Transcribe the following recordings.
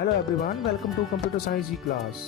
Hello everyone, welcome to computer science ji class.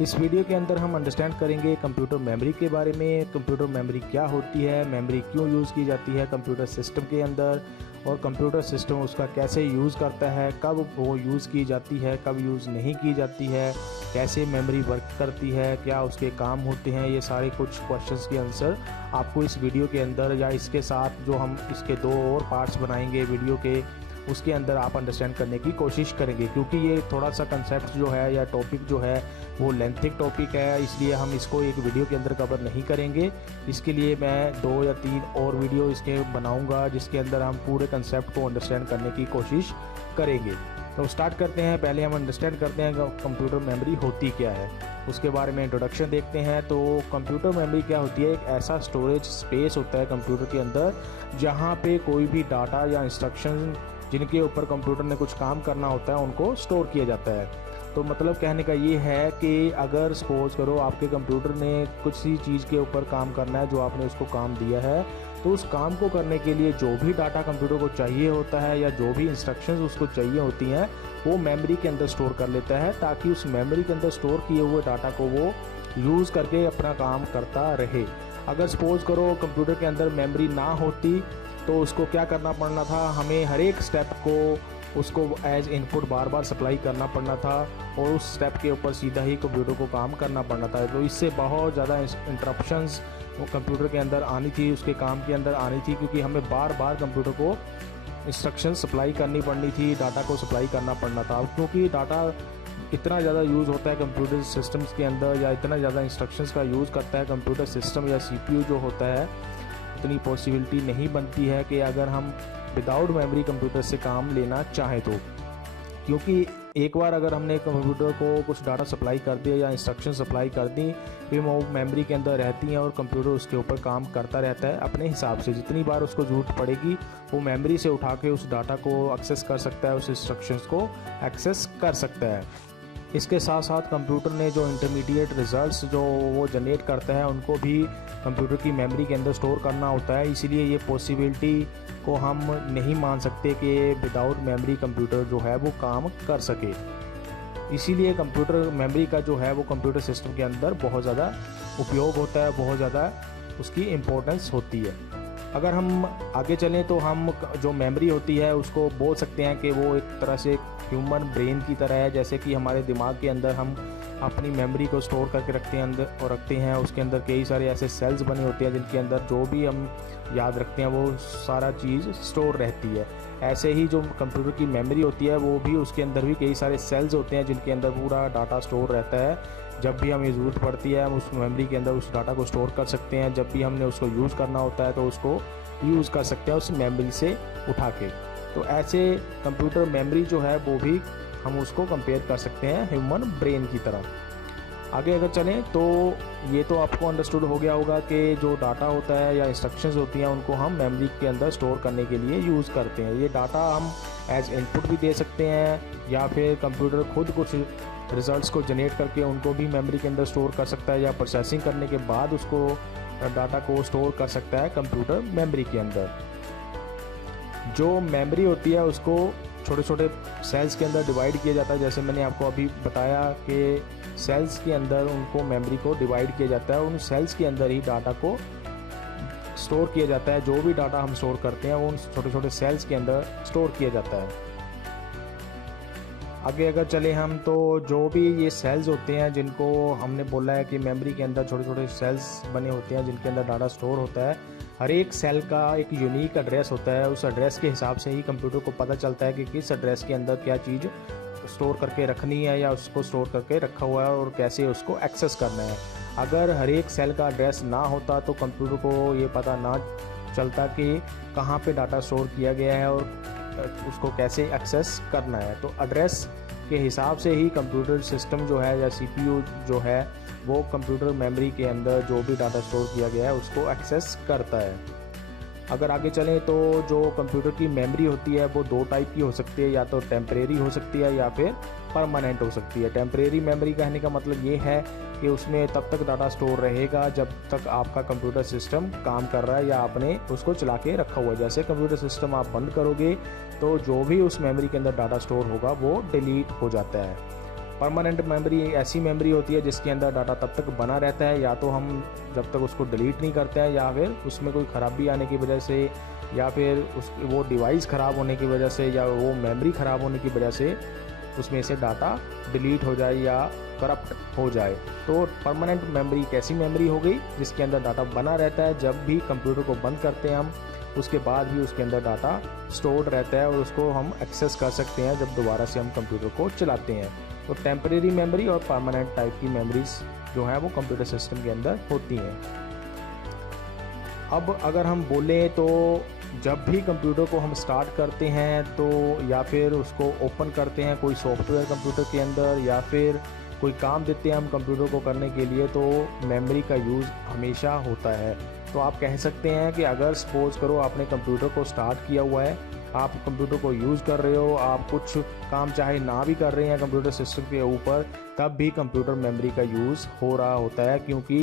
इस video के अंदर हम अंडरस्टैंड करेंगे कंप्यूटर मेमोरी के बारे में। कंप्यूटर मेमोरी क्या होती है, मेमोरी क्यों यूज़ की जाती है कंप्यूटर सिस्टम के अंदर, और कंप्यूटर सिस्टम उसका कैसे यूज़ करता है, कब वो यूज़ की जाती है, कब यूज़ नहीं की जाती है, कैसे मेमोरी वर्क करती है, क्या उसके काम होते हैं। ये सारे कुछ क्वेश्चंस के आंसर आपको इस वीडियो के अंदर या इसके साथ जो हम इसके दो और पार्ट्स बनाएंगे वीडियो के, उसके अंदर आप अंडरस्टैंड करने की कोशिश करेंगे। क्योंकि ये थोड़ा सा कंसेप्ट जो है या टॉपिक जो है वो लेंथिक टॉपिक है, इसलिए हम इसको एक वीडियो के अंदर कवर नहीं करेंगे। इसके लिए मैं 2 या 3 और वीडियो इसके बनाऊंगा जिसके अंदर हम पूरे कंसेप्ट को अंडरस्टैंड करने की कोशिश करेंगे। तो स्टार्ट करते हैं। पहले हम अंडरस्टैंड करते हैं कंप्यूटर मेमोरी होती क्या है, उसके बारे में इंट्रोडक्शन देखते हैं। तो कंप्यूटर मेमोरी क्या होती है? एक ऐसा स्टोरेज स्पेस होता है कंप्यूटर के अंदर जहाँ पे कोई भी डाटा या इंस्ट्रक्शन जिनके ऊपर कंप्यूटर ने कुछ काम करना होता है उनको स्टोर किया जाता है। तो मतलब कहने का ये है कि अगर सपोज करो आपके कंप्यूटर ने कुछ सी चीज़ के ऊपर काम करना है जो आपने उसको काम दिया है, तो उस काम को करने के लिए जो भी डाटा कंप्यूटर को चाहिए होता है या जो भी इंस्ट्रक्शंस उसको चाहिए होती हैं वो मेमोरी के अंदर स्टोर कर लेता है, ताकि उस मेमोरी के अंदर स्टोर किए हुए डाटा को वो यूज़ करके अपना काम करता रहे। अगर सपोज करो कंप्यूटर के अंदर मेमोरी ना होती तो उसको क्या करना पड़ना था, हमें हर एक स्टेप को उसको एज इनपुट बार बार सप्लाई करना पड़ना था और उस स्टेप के ऊपर सीधा ही कंप्यूटर को काम करना पड़ना था। तो इससे बहुत ज़्यादा इंटरप्शंस वो कंप्यूटर के अंदर आनी थी, उसके काम के अंदर आनी थी, क्योंकि हमें बार बार कंप्यूटर को इंस्ट्रक्शन सप्लाई करनी पड़नी थी, डाटा को सप्लाई करना पड़ना था। क्योंकि डाटा इतना ज़्यादा यूज़ होता है कंप्यूटर सिस्टम्स के अंदर, या इतना ज़्यादा इंस्ट्रक्शंस का यूज़ करता है कंप्यूटर सिस्टम या सीपीयू जो होता है, इतनी पॉसिबिलिटी नहीं बनती है कि अगर हम विदाउट मेमोरी कंप्यूटर से काम लेना चाहें तो। क्योंकि एक बार अगर हमने कंप्यूटर को कुछ डाटा सप्लाई कर दिया या इंस्ट्रक्शन सप्लाई कर दी, फिर वो मेमोरी के अंदर रहती हैं और कंप्यूटर उसके ऊपर काम करता रहता है अपने हिसाब से। जितनी बार उसको ज़रूरत पड़ेगी वो मेमोरी से उठा के उस डाटा को एक्सेस कर सकता है, उस इंस्ट्रक्शंस को एक्सेस कर सकता है। इसके साथ साथ कंप्यूटर ने जो इंटरमीडिएट रिजल्ट्स जो वो जनरेट करता है उनको भी कंप्यूटर की मेमोरी के अंदर स्टोर करना होता है। इसीलिए ये पॉसिबिलिटी को हम नहीं मान सकते कि विदाउट मेमोरी कंप्यूटर जो है वो काम कर सके। इसीलिए कंप्यूटर मेमोरी का जो है वो कंप्यूटर सिस्टम के अंदर बहुत ज़्यादा उपयोग होता है, बहुत ज़्यादा उसकी इम्पोर्टेंस होती है। अगर हम आगे चलें तो हम जो मेमोरी होती है उसको बोल सकते हैं कि वो एक तरह से ह्यूमन ब्रेन की तरह है। जैसे कि हमारे दिमाग के अंदर हम अपनी मेमोरी को स्टोर करके रखते हैं उसके अंदर कई सारे ऐसे सेल्स बने होते हैं जिनके अंदर जो भी हम याद रखते हैं वो सारा चीज़ स्टोर रहती है। ऐसे ही जो कंप्यूटर की मेमोरी होती है वो भी, उसके अंदर भी कई सारे सेल्स होते हैं जिनके अंदर पूरा डाटा स्टोर रहता है। जब भी हमें ज़रूरत पड़ती है हम उस मेमोरी के अंदर उस डाटा को स्टोर कर सकते हैं। जब भी हमने उसको यूज़ करना होता है तो उसको यूज़ कर सकते हैं उस मेमोरी से उठा के। तो ऐसे कंप्यूटर मेमोरी जो है वो भी हम उसको कंपेयर कर सकते हैं ह्यूमन ब्रेन की तरह। आगे अगर चलें तो ये तो आपको अंडरस्टूड हो गया होगा कि जो डाटा होता है या इंस्ट्रक्शंस होती हैं उनको हम मेमोरी के अंदर स्टोर करने के लिए यूज़ करते हैं। ये डाटा हम एज इनपुट भी दे सकते हैं या फिर कंप्यूटर खुद कुछ रिजल्ट्स को जनरेट करके उनको भी मेमोरी के अंदर स्टोर कर सकता है, या प्रोसेसिंग करने के बाद उसको डाटा को स्टोर कर सकता है कंप्यूटर मेमोरी के अंदर। जो मेमोरी होती है उसको छोटे छोटे सेल्स के अंदर डिवाइड किया जाता है। जैसे मैंने आपको अभी बताया कि सेल्स के अंदर उनको मेमोरी को डिवाइड किया जाता है, उन सेल्स के अंदर ही डाटा को स्टोर किया जाता है। जो भी डाटा हम स्टोर करते हैं वो उन छोटे छोटे सेल्स के अंदर स्टोर किया जाता है। आगे अगर चले हम तो जो भी ये सेल्स होते हैं जिनको हमने बोला है कि मेमोरी के अंदर छोटे छोटे सेल्स बने होते हैं जिनके अंदर डाटा स्टोर होता है, हर एक सेल का एक यूनिक एड्रेस होता है। उस एड्रेस के हिसाब से ही कंप्यूटर को पता चलता है कि किस एड्रेस के अंदर क्या चीज़ स्टोर करके रखनी है या उसको स्टोर करके रखा हुआ है और कैसे उसको एक्सेस करना है। अगर हर एक सेल का एड्रेस ना होता तो कंप्यूटर को ये पता ना चलता कि कहाँ पे डाटा स्टोर किया गया है और उसको कैसे एक्सेस करना है। तो एड्रेस के हिसाब से ही कंप्यूटर सिस्टम जो है या सीपीयू जो है वो कंप्यूटर मेमोरी के अंदर जो भी डाटा स्टोर किया गया है उसको एक्सेस करता है। अगर आगे चलें तो जो कंप्यूटर की मेमोरी होती है वो 2 टाइप की हो सकती है, या तो टेम्परेरी हो सकती है या फिर परमानेंट हो सकती है। टेम्परेरी मेमोरी कहने का मतलब ये है कि उसमें तब तक डाटा स्टोर रहेगा जब तक आपका कंप्यूटर सिस्टम काम कर रहा है या आपने उसको चला के रखा हुआ है। जैसे कंप्यूटर सिस्टम आप बंद करोगे तो जो भी उस मेमोरी के अंदर डाटा स्टोर होगा वो डिलीट हो जाता है। परमानेंट मेमोरी ऐसी मेमोरी होती है जिसके अंदर डाटा तब तक बना रहता है, या तो हम जब तक उसको डिलीट नहीं करते हैं, या फिर उसमें कोई ख़राबी आने की वजह से, या फिर वो डिवाइस ख़राब होने की वजह से, या वो मेमोरी ख़राब होने की वजह से उसमें से डाटा डिलीट हो जाए या करप्ट हो जाए। तो परमानेंट मेमोरी एक ऐसी मेमोरी हो गई जिसके अंदर डाटा बना रहता है, जब भी कंप्यूटर को बंद करते हैं हम उसके बाद भी उसके अंदर डाटा स्टोर्ड रहता है और उसको हम एक्सेस कर सकते हैं जब दोबारा से हम कंप्यूटर को चलाते हैं। तो टेम्परेरी मेमोरी और परमानेंट टाइप की मेमोरीज जो है वो कंप्यूटर सिस्टम के अंदर होती हैं। अब अगर हम बोलें तो जब भी कंप्यूटर को हम स्टार्ट करते हैं तो या फिर उसको ओपन करते हैं कोई सॉफ्टवेयर कंप्यूटर के अंदर, या फिर कोई काम देते हैं हम कंप्यूटर को करने के लिए, तो मेमोरी का यूज़ हमेशा होता है। तो आप कह सकते हैं कि अगर सपोज़ करो आपने कंप्यूटर को स्टार्ट किया हुआ है, आप कंप्यूटर को यूज़ कर रहे हो, आप कुछ काम चाहे ना भी कर रहे हैं कंप्यूटर सिस्टम के ऊपर, तब भी कंप्यूटर मेमोरी का यूज़ हो रहा होता है, क्योंकि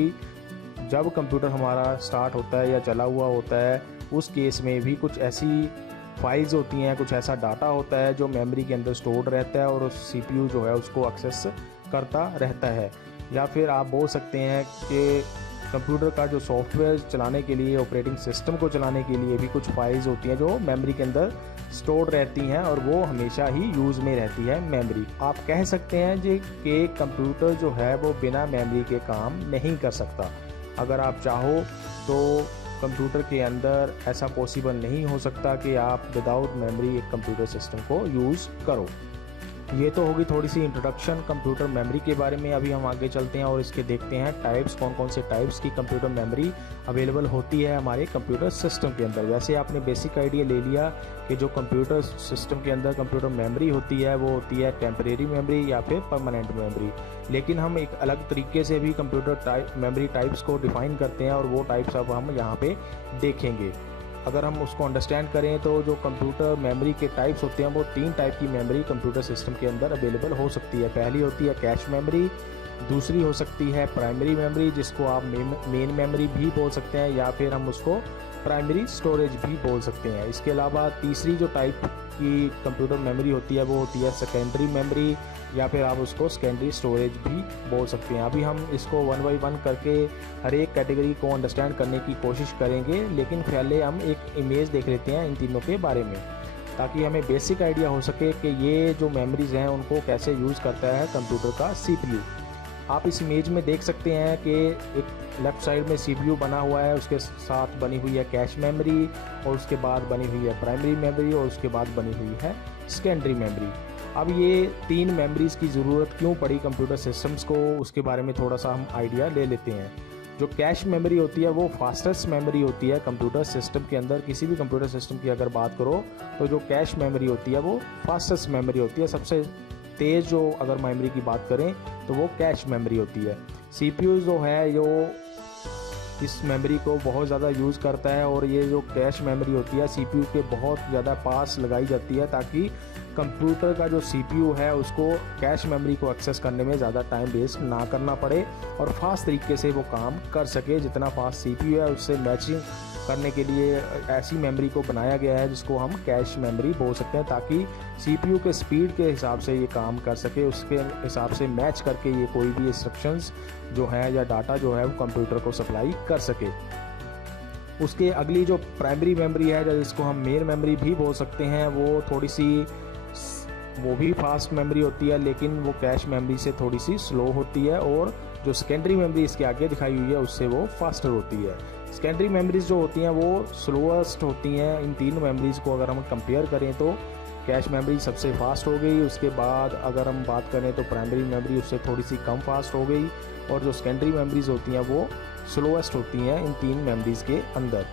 जब कंप्यूटर हमारा स्टार्ट होता है या चला हुआ होता है उस केस में भी कुछ ऐसी फाइल्स होती हैं, कुछ ऐसा डाटा होता है जो मेमोरी के अंदर स्टोर्ड रहता है और सीपीयू जो है उसको एक्सेस करता रहता है। या फिर आप बोल सकते हैं कि कंप्यूटर का जो सॉफ्टवेयर चलाने के लिए, ऑपरेटिंग सिस्टम को चलाने के लिए भी कुछ फाइल्स होती हैं जो मेमोरी के अंदर स्टोर रहती हैं और वो हमेशा ही यूज़ में रहती है मेमोरी। आप कह सकते हैं जी कि कंप्यूटर जो है वो बिना मेमोरी के काम नहीं कर सकता। अगर आप चाहो तो कंप्यूटर के अंदर ऐसा पॉसिबल नहीं हो सकता कि आप विदाउट मेमोरी एक कंप्यूटर सिस्टम को यूज़ करो। ये तो होगी थोड़ी सी इंट्रोडक्शन कंप्यूटर मेमोरी के बारे में। अभी हम आगे चलते हैं और इसके देखते हैं टाइप्स, कौन कौन से टाइप्स की कंप्यूटर मेमोरी अवेलेबल होती है हमारे कंप्यूटर सिस्टम के अंदर। वैसे आपने बेसिक आइडिया ले लिया कि जो कंप्यूटर सिस्टम के अंदर कंप्यूटर मेमोरी होती है वो होती है टेम्परेरी मेमोरी या फिर परमानेंट मेमोरी। लेकिन हम एक अलग तरीके से भी कंप्यूटर मेमोरी टाइप्स को डिफाइन करते हैं और वो टाइप्स अब हम यहाँ पे देखेंगे। अगर हम उसको अंडरस्टैंड करें तो जो कंप्यूटर मेमोरी के टाइप्स होते हैं वो 3 टाइप की मेमोरी कंप्यूटर सिस्टम के अंदर अवेलेबल हो सकती है। पहली होती है कैश मेमोरी, दूसरी हो सकती है प्राइमरी मेमोरी जिसको आप मेन मेमोरी भी बोल सकते हैं, या फिर हम उसको प्राइमरी स्टोरेज भी बोल सकते हैं। इसके अलावा तीसरी जो टाइप की कंप्यूटर मेमोरी होती है वो होती है सेकेंडरी मेमोरी, या फिर आप उसको सेकेंडरी स्टोरेज भी बोल सकते हैं। अभी हम इसको 1 बाय 1 करके हर एक कैटेगरी को अंडरस्टैंड करने की कोशिश करेंगे, लेकिन पहले हम एक इमेज देख लेते हैं इन तीनों के बारे में, ताकि हमें बेसिक आइडिया हो सके कि ये जो मेमोरीज हैं उनको कैसे यूज़ करता है कंप्यूटर का सीपीयू। आप इस इमेज में देख सकते हैं कि एक लेफ़्ट साइड में सीपीयू बना हुआ है, उसके साथ बनी हुई है कैश मेमोरी, और उसके बाद बनी हुई है प्राइमरी मेमोरी, और उसके बाद बनी हुई है सेकेंडरी मेमोरी। अब ये 3 मेमोरीज़ की ज़रूरत क्यों पड़ी कंप्यूटर सिस्टम्स को, उसके बारे में थोड़ा सा हम आइडिया ले लेते हैं। जो कैश मेमोरी होती है वो फास्टेस्ट मेमोरी होती है कंप्यूटर सिस्टम के अंदर। किसी भी कंप्यूटर सिस्टम की अगर बात करो तो जो कैश मेमोरी होती है वो फास्टेस्ट मेमोरी होती है। सबसे तेज़ जो अगर मेमोरी की बात करें तो वो कैश मेमोरी होती है। सीपीयू जो है जो इस मेमोरी को बहुत ज़्यादा यूज़ करता है, और ये जो कैश मेमोरी होती है सीपीयू के बहुत ज़्यादा पास लगाई जाती है ताकि कंप्यूटर का जो सीपीयू है उसको कैश मेमोरी को एक्सेस करने में ज़्यादा टाइम वेस्ट ना करना पड़े और फास्ट तरीके से वो काम कर सके। जितना फास्ट सीपीयू है उससे मैचिंग करने के लिए ऐसी मेमोरी को बनाया गया है जिसको हम कैश मेमोरी बोल सकते हैं, ताकि सीपीयू के स्पीड के हिसाब से ये काम कर सके, उसके हिसाब से मैच करके ये कोई भी इंस्ट्रक्शंस जो है या डाटा जो है वो कंप्यूटर को सप्लाई कर सके। उसके अगली जो प्राइमरी मेमोरी है जिसको हम मेन मेमोरी भी बोल सकते हैं, वो थोड़ी सी वो भी फास्ट मेमोरी होती है, लेकिन वो कैश मेमोरी से थोड़ी सी स्लो होती है, और जो सेकेंडरी मेमोरी इसके आगे दिखाई हुई है उससे वो फास्टर होती है। सेकेंडरी मेमोरीज जो होती हैं वो स्लोएस्ट होती हैं। इन 3 मेमोरीज़ को अगर हम कंपेयर करें तो कैश मेमोरी सबसे फास्ट हो गई, उसके बाद अगर हम बात करें तो प्राइमरी मेमोरी उससे थोड़ी सी कम फास्ट हो गई, और जो सेकेंडरी मेमोरीज होती हैं वो स्लोएस्ट होती हैं इन 3 मेमोरीज़ के अंदर।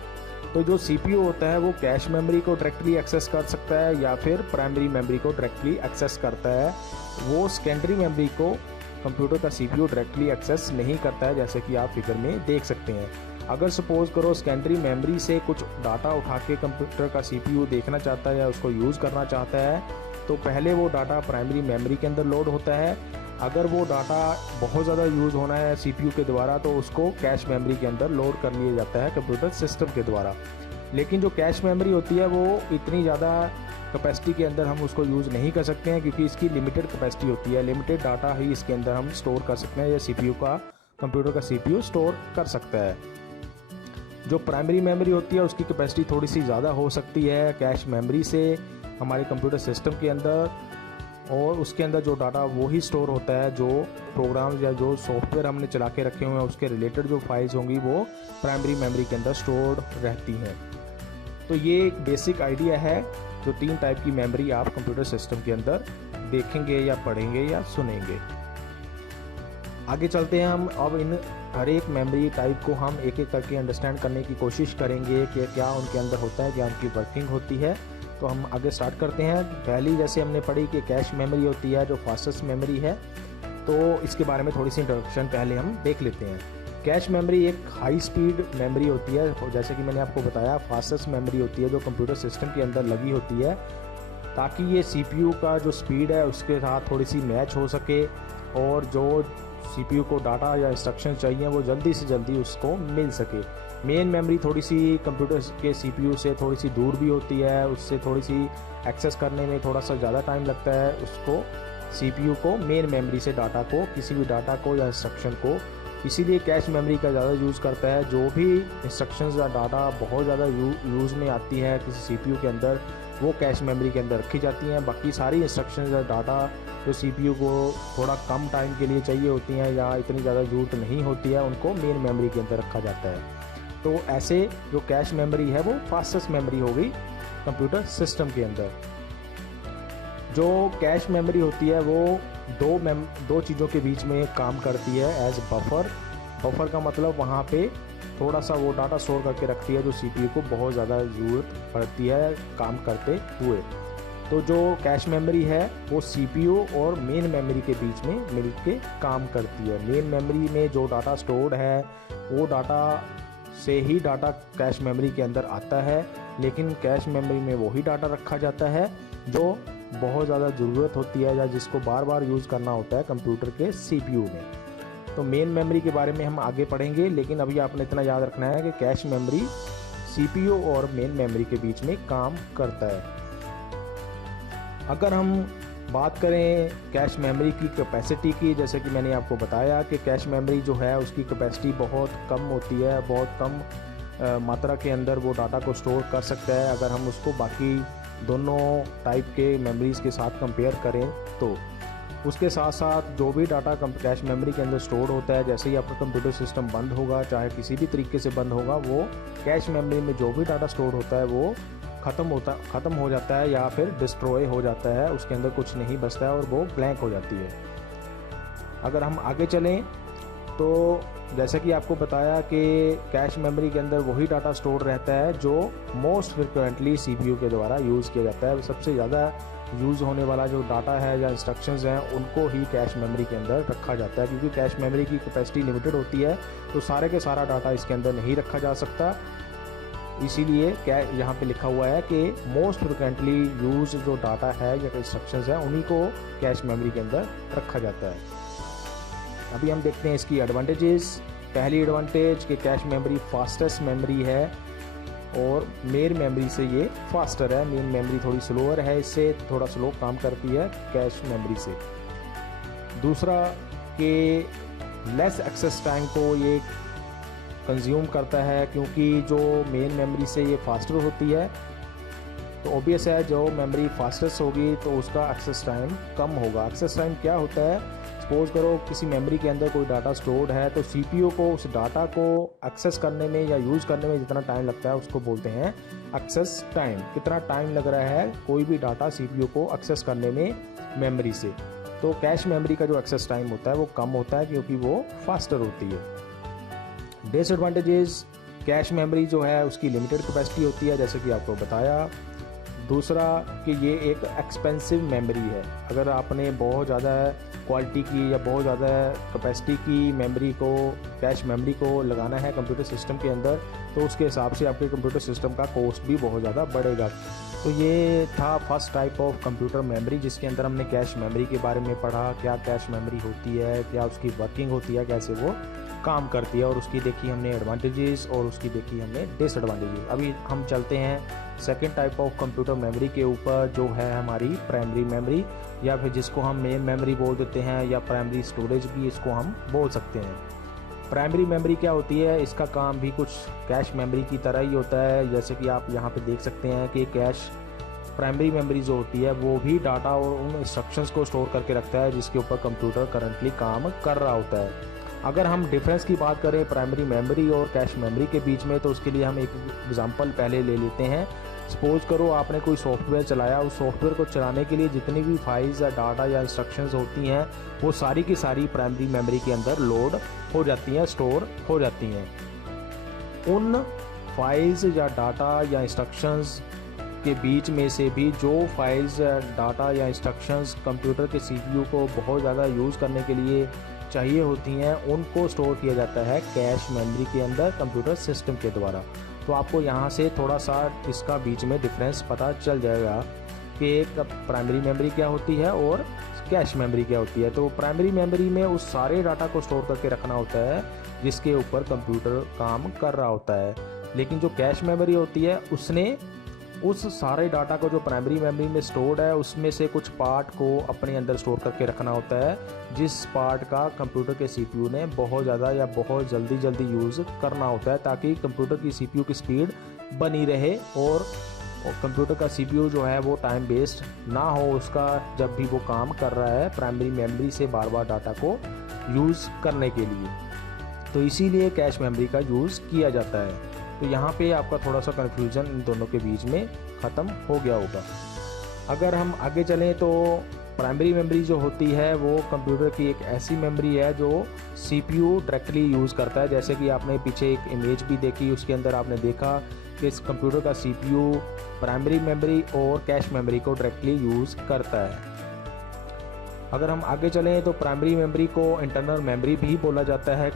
तो जो सीपीयू होता है वो कैश मेमोरी को डायरेक्टली एक्सेस कर सकता है या फिर प्राइमरी मेमोरी को डायरेक्टली एक्सेस करता है। वो सेकेंडरी मेमोरी को कंप्यूटर का सीपीयू डायरेक्टली एक्सेस नहीं करता है, जैसे कि आप फिगर में देख सकते हैं। अगर सपोज़ करो सेकेंडरी मेमोरी से कुछ डाटा उठा के कंप्यूटर का सीपीयू देखना चाहता है या उसको यूज़ करना चाहता है, तो पहले वो डाटा प्राइमरी मेमोरी के अंदर लोड होता है। अगर वो डाटा बहुत ज़्यादा यूज़ होना है CPU के द्वारा तो उसको कैश मेमोरी के अंदर लोड कर लिया जाता है कंप्यूटर सिस्टम के द्वारा। लेकिन जो कैश मेमोरी होती है वो इतनी ज़्यादा कैपेसिटी के अंदर हम उसको यूज़ नहीं कर सकते हैं, क्योंकि इसकी लिमिटेड कैपेसिटी होती है। लिमिटेड डाटा ही इसके अंदर हम स्टोर कर सकते हैं, या CPU का कंप्यूटर का CPU स्टोर कर सकता है। जो प्राइमरी मेमोरी होती है उसकी कैपेसिटी थोड़ी सी ज़्यादा हो सकती है कैश मेमोरी से हमारे कंप्यूटर सिस्टम के अंदर, और उसके अंदर जो डाटा वो ही स्टोर होता है, जो प्रोग्राम या जो सॉफ्टवेयर हमने चला के रखे हुए हैं उसके रिलेटेड जो फाइल्स होंगी वो प्राइमरी मेमोरी के अंदर स्टोर रहती हैं। तो ये एक बेसिक आइडिया है जो 3 टाइप की मेमोरी आप कंप्यूटर सिस्टम के अंदर देखेंगे या पढ़ेंगे या सुनेंगे। आगे चलते हैं हम, अब इन हर एक मेमोरी टाइप को हम एक एक करके अंडरस्टैंड करने की कोशिश करेंगे कि क्या उनके अंदर होता है, क्या उनकी वर्किंग होती है। तो हम आगे स्टार्ट करते हैं। पहली जैसे हमने पढ़ी कि कैश मेमोरी होती है जो फास्टेस्ट मेमोरी है, तो इसके बारे में थोड़ी सी इंट्रोडक्शन पहले हम देख लेते हैं। कैश मेमोरी एक हाई स्पीड मेमोरी होती है, जैसे कि मैंने आपको बताया फास्टेस्ट मेमोरी होती है जो कंप्यूटर सिस्टम के अंदर लगी होती है, ताकि ये CPU का जो स्पीड है उसके साथ थोड़ी सी मैच हो सके, और जो CPU को डाटा या इंस्ट्रक्शन चाहिए वो जल्दी से जल्दी उसको मिल सके। मेन मेमोरी थोड़ी सी कंप्यूटर के CPU से थोड़ी सी दूर भी होती है, उससे थोड़ी सी एक्सेस करने में थोड़ा सा ज़्यादा टाइम लगता है उसको, CPU को मेन मेमोरी से डाटा को, किसी भी डाटा को या इंस्ट्रक्शन को। इसीलिए कैश मेमोरी का ज़्यादा यूज़ करता है। जो भी इंस्ट्रक्शंस या डाटा बहुत ज़्यादा यूज़ में आती है किसी CPU के अंदर, वो कैश मेमोरी के अंदर रखी जाती हैं। बाकी सारी इंस्ट्रक्शंस या डाटा जो CPU को थोड़ा कम टाइम के लिए चाहिए होती हैं या इतनी ज़्यादा ज़रूरत नहीं होती है, उनको मेन मेमोरी के अंदर रखा जाता है। तो ऐसे जो कैश मेमोरी है वो फास्टेस्ट मेमोरी हो गई कंप्यूटर सिस्टम के अंदर। जो कैश मेमोरी होती है वो दो चीज़ों के बीच में काम करती है एज बफर। बफर का मतलब वहाँ पे थोड़ा सा वो डाटा स्टोर करके रखती है जो CPU को बहुत ज़्यादा ज़रूरत पड़ती है काम करते हुए। तो जो कैश मेमोरी है वो CPU और मेन मेमोरी के बीच में मिलके काम करती है। मेन मेमोरी में जो डाटा स्टोर्ड है वो डाटा से ही डाटा कैश मेमोरी के अंदर आता है, लेकिन कैश मेमोरी में वही डाटा रखा जाता है जो बहुत ज़्यादा ज़रूरत होती है या जिसको बार बार यूज़ करना होता है कंप्यूटर के CPU में। तो मेन मेमोरी के बारे में हम आगे पढ़ेंगे, लेकिन अभी आपने इतना याद रखना है कि कैश मेमोरी CPU और मेन मेमोरी के बीच में काम करता है। अगर हम बात करें कैश मेमोरी की कैपेसिटी की, जैसे कि मैंने आपको बताया कि कैश मेमोरी जो है उसकी कैपेसिटी बहुत कम होती है, बहुत कम मात्रा के अंदर वो डाटा को स्टोर कर सकता है। अगर हम उसको बाकी दोनों टाइप के मेमोरीज़ के साथ कंपेयर करें तो उसके साथ साथ जो भी डाटा कैश मेमोरी के अंदर स्टोर होता है, जैसे ही आपका कंप्यूटर सिस्टम बंद होगा, चाहे किसी भी तरीके से बंद होगा, वो कैश मेमोरी में जो भी डाटा स्टोर होता है वो ख़त्म हो जाता है या फिर डिस्ट्रॉय हो जाता है, उसके अंदर कुछ नहीं बचता है और वो ब्लैंक हो जाती है। अगर हम आगे चलें तो जैसे कि आपको बताया कि कैश मेमोरी के अंदर वही डाटा स्टोर रहता है जो मोस्ट फ्रिक्वेंटली CPU के द्वारा यूज़ किया जाता है। सबसे ज़्यादा यूज़ होने वाला जो डाटा है या इंस्ट्रक्शंस हैं उनको ही कैश मेमोरी के अंदर रखा जाता है, क्योंकि कैश मेमोरी की कैपेसिटी लिमिटेड होती है, तो सारे के सारा डाटा इसके अंदर नहीं रखा जा सकता। इसीलिए क्या यहाँ पे लिखा हुआ है कि मोस्ट फ्रिक्वेंटली यूज जो डाटा है या इंस्ट्रक्शंस हैं उन्हीं को कैश मेमोरी के अंदर रखा जाता है। अभी हम देखते हैं इसकी एडवांटेजेस। पहली एडवांटेज कि कैश मेमोरी फास्टेस्ट मेमोरी है और मेन मेमोरी से ये फास्टर है। मेन मेमोरी थोड़ी स्लोअर है, इससे थोड़ा स्लो काम करती है कैश मेमोरी से। दूसरा कि लेस एक्सेस टाइम को ये कंज्यूम करता है, क्योंकि जो मेन मेमोरी से ये फास्टर होती है तो ऑब्वियस है जो मेमोरी फास्टेस्ट होगी तो उसका एक्सेस टाइम कम होगा। एक्सेस टाइम क्या होता है, सपोज करो किसी मेमोरी के अंदर कोई डाटा स्टोर्ड है तो CPU को उस डाटा को एक्सेस करने में या यूज़ करने में जितना टाइम लगता है उसको बोलते हैं एक्सेस टाइम। कितना टाइम लग रहा है कोई भी डाटा CPU को एक्सेस करने में मेमोरी से। तो कैश मेमोरी का जो एक्सेस टाइम होता है वो कम होता है क्योंकि वो फास्टर होती है। डिसएडवांटेजेस, कैश मेमोरी जो है उसकी लिमिटेड कैपेसिटी होती है, जैसे कि आपको बताया। दूसरा कि ये एक एक्सपेंसिव मेमोरी है। अगर आपने बहुत ज़्यादा क्वालिटी की या बहुत ज़्यादा कैपेसिटी की मेमोरी को, कैश मेमोरी को लगाना है कंप्यूटर सिस्टम के अंदर, तो उसके हिसाब से आपके कंप्यूटर सिस्टम का कॉस्ट भी बहुत ज़्यादा बढ़ेगा। तो ये था first type of computer memory, जिसके अंदर हमने कैश मेमोरी के बारे में पढ़ा, क्या कैश मेमोरी होती है, क्या उसकी वर्किंग होती है, कैसे वो काम करती है, और उसकी देखी हमने एडवांटेजेस और उसकी देखी हमने डिसएडवांटेजेस। अभी हम चलते हैं second type of computer memory के ऊपर, जो है हमारी प्राइमरी मेमोरी, या फिर जिसको हम मेन मेमोरी बोल देते हैं, या प्राइमरी स्टोरेज भी इसको हम बोल सकते हैं। प्राइमरी मेमोरी क्या होती है, इसका काम भी कुछ कैश मेमोरी की तरह ही होता है। जैसे कि आप यहाँ पे देख सकते हैं कि कैश प्राइमरी मेमोरी जो होती है वो भी डाटा और उन इंस्ट्रक्शंस को स्टोर करके रखता है जिसके ऊपर कंप्यूटर करंटली काम कर रहा होता है। अगर हम डिफरेंस की बात करें प्राइमरी मेमोरी और कैश मेमोरी के बीच में, तो उसके लिए हम एक एग्जांपल पहले ले लेते हैं। सपोज करो आपने कोई सॉफ्टवेयर चलाया, उस सॉफ्टवेयर को चलाने के लिए जितनी भी फाइल्स या डाटा या इंस्ट्रक्शंस होती हैं वो सारी की सारी प्राइमरी मेमोरी के अंदर लोड हो जाती हैं, स्टोर हो जाती हैं। उन फाइल्स या डाटा या इंस्ट्रक्शंस के बीच में से भी जो फाइल्स, डाटा या इंस्ट्रक्शंस कंप्यूटर के सीपीयू को बहुत ज़्यादा यूज़ करने के लिए चाहिए होती हैं, उनको स्टोर किया जाता है कैश मेमोरी के अंदर कंप्यूटर सिस्टम के द्वारा। तो आपको यहाँ से थोड़ा सा इसका बीच में डिफरेंस पता चल जाएगा कि एक प्राइमरी मेमोरी क्या होती है और कैश मेमोरी क्या होती है। तो प्राइमरी मेमोरी में उस सारे डाटा को स्टोर करके रखना होता है जिसके ऊपर कंप्यूटर काम कर रहा होता है, लेकिन जो कैश मेमोरी होती है उसने उस सारे डाटा को जो प्राइमरी मेमोरी में स्टोर्ड है उसमें से कुछ पार्ट को अपने अंदर स्टोर करके रखना होता है, जिस पार्ट का कंप्यूटर के सीपीयू ने बहुत ज़्यादा या बहुत जल्दी यूज़ करना होता है, ताकि कंप्यूटर की सीपीयू की स्पीड बनी रहे और कंप्यूटर का सीपीयू जो है वो टाइम वेस्ट ना हो उसका, जब भी वो काम कर रहा है प्राइमरी मेमोरी से बार बार डाटा को यूज़ करने के लिए। तो इसीलिए कैश मेमोरी का यूज़ किया जाता है। तो यहाँ पे आपका थोड़ा सा कन्फ्यूज़न इन दोनों के बीच में ख़त्म हो गया होगा। अगर हम आगे चलें तो प्राइमरी मेमोरी जो होती है वो कंप्यूटर की एक ऐसी मेमोरी है जो सीपीयू डायरेक्टली यूज़ करता है। जैसे कि आपने पीछे एक इमेज भी देखी, उसके अंदर आपने देखा कि इस कंप्यूटर का सीपीयू प्राइमरी मेमोरी और कैश मेमोरी को डायरेक्टली यूज़ करता है। अगर हम आगे चलें तो प्राइमरी मेमोरी को इंटरनल मेमोरी भी बोला जाता है।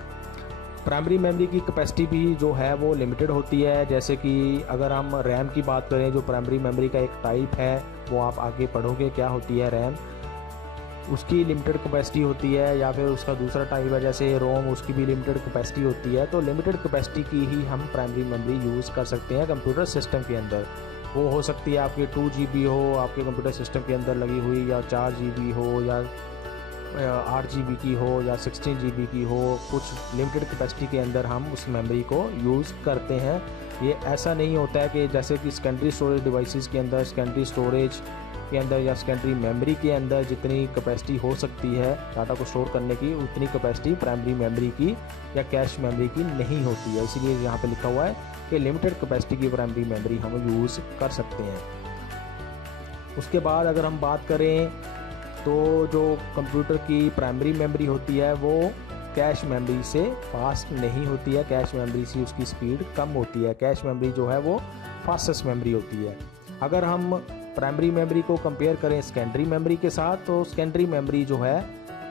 प्राइमरी मेमोरी की कैपेसिटी भी जो है वो लिमिटेड होती है। जैसे कि अगर हम रैम की बात करें, जो प्राइमरी मेमोरी का एक टाइप है, वो आप आगे पढ़ोगे क्या होती है रैम, उसकी लिमिटेड कैपेसिटी होती है। या फिर उसका दूसरा टाइप है जैसे रोम, उसकी भी लिमिटेड कैपेसिटी होती है। तो लिमिटेड कैपेसिटी की ही हम प्राइमरी मेमोरी यूज़ कर सकते हैं कंप्यूटर सिस्टम के अंदर। वो हो सकती है आपकी 2 GB हो आपके कंप्यूटर सिस्टम के अंदर लगी हुई, या 4 GB हो, या 8 GB की हो, या 16 GB की हो। कुछ लिमिटेड कैपेसिटी के अंदर हम उस मेमोरी को यूज़ करते हैं। ये ऐसा नहीं होता है कि जैसे कि सेकेंडरी स्टोरेज डिवाइसेस के अंदर, सेकेंडरी स्टोरेज के अंदर या सेकेंडरी मेमोरी के अंदर जितनी कैपेसिटी हो सकती है डाटा को स्टोर करने की, उतनी कैपेसिटी प्राइमरी मेमोरी की या कैश मेमोरी की नहीं होती है। इसीलिए यहाँ पे लिखा हुआ है कि लिमिटेड कैपेसिटी की प्राइमरी मेमोरी हम यूज़ कर सकते हैं। उसके बाद अगर हम बात करें तो जो कंप्यूटर की प्राइमरी मेमोरी होती है वो कैश मेमोरी से फास्ट नहीं होती है, कैश मेमोरी से उसकी स्पीड कम होती है। कैश मेमोरी जो है वो फास्टेस्ट मेमोरी होती है। अगर हम प्राइमरी मेमोरी को कंपेयर करें सेकेंडरी मेमोरी के साथ, तो सेकेंडरी मेमोरी जो है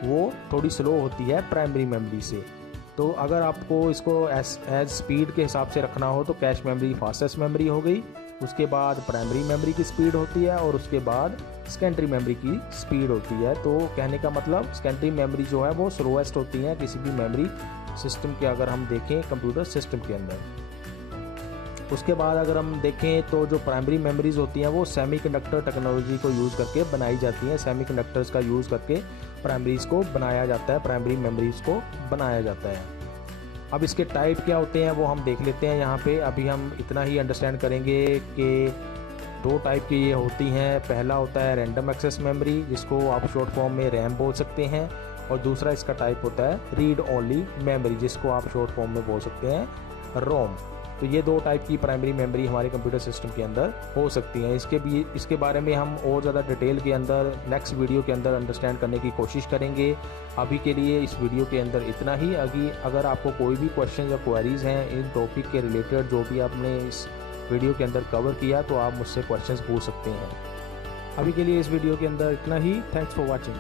वो थोड़ी स्लो होती है प्राइमरी मेमोरी से। तो अगर आपको इसको एज स्पीड के हिसाब से रखना हो तो कैश मेमोरी फास्टेस्ट मेमोरी हो गई, उसके बाद प्राइमरी मेमोरी की स्पीड होती है, और उसके बाद सेकेंडरी मेमोरी की स्पीड होती है। तो कहने का मतलब सेकेंडरी मेमोरी जो है वो स्लोएस्ट होती है किसी भी मेमोरी सिस्टम के, अगर हम देखें कंप्यूटर सिस्टम के अंदर। उसके बाद अगर हम देखें तो जो प्राइमरी मेमोरीज होती हैं वो सेमीकंडक्टर टेक्नोलॉजी को यूज़ करके बनाई जाती हैं। सेमीकंडक्टर्स का यूज़ करके प्राइमरीज को बनाया जाता है, प्राइमरी मेमोरीज को बनाया जाता है। अब इसके टाइप क्या होते हैं वो हम देख लेते हैं यहाँ पे। अभी हम इतना ही अंडरस्टैंड करेंगे कि 2 टाइप की ये होती हैं। पहला होता है रैंडम एक्सेस मेमोरी, जिसको आप शॉर्ट फॉर्म में रैम बोल सकते हैं, और दूसरा इसका टाइप होता है रीड ओनली मेमोरी, जिसको आप शॉर्ट फॉर्म में बोल सकते हैं रोम। तो ये 2 टाइप की प्राइमरी मेमोरी हमारे कंप्यूटर सिस्टम के अंदर हो सकती हैं। इसके बारे में हम और ज़्यादा डिटेल के अंदर नेक्स्ट वीडियो के अंदर अंडरस्टैंड करने की कोशिश करेंगे। अभी के लिए इस वीडियो के अंदर इतना ही। अगर आपको कोई भी क्वेश्चन या क्वेरीज़ हैं इन टॉपिक के रिलेटेड जो भी आपने इस वीडियो के अंदर कवर किया, तो आप मुझसे क्वेश्चंस पूछ सकते हैं। अभी के लिए इस वीडियो के अंदर इतना ही। Thanks for watching.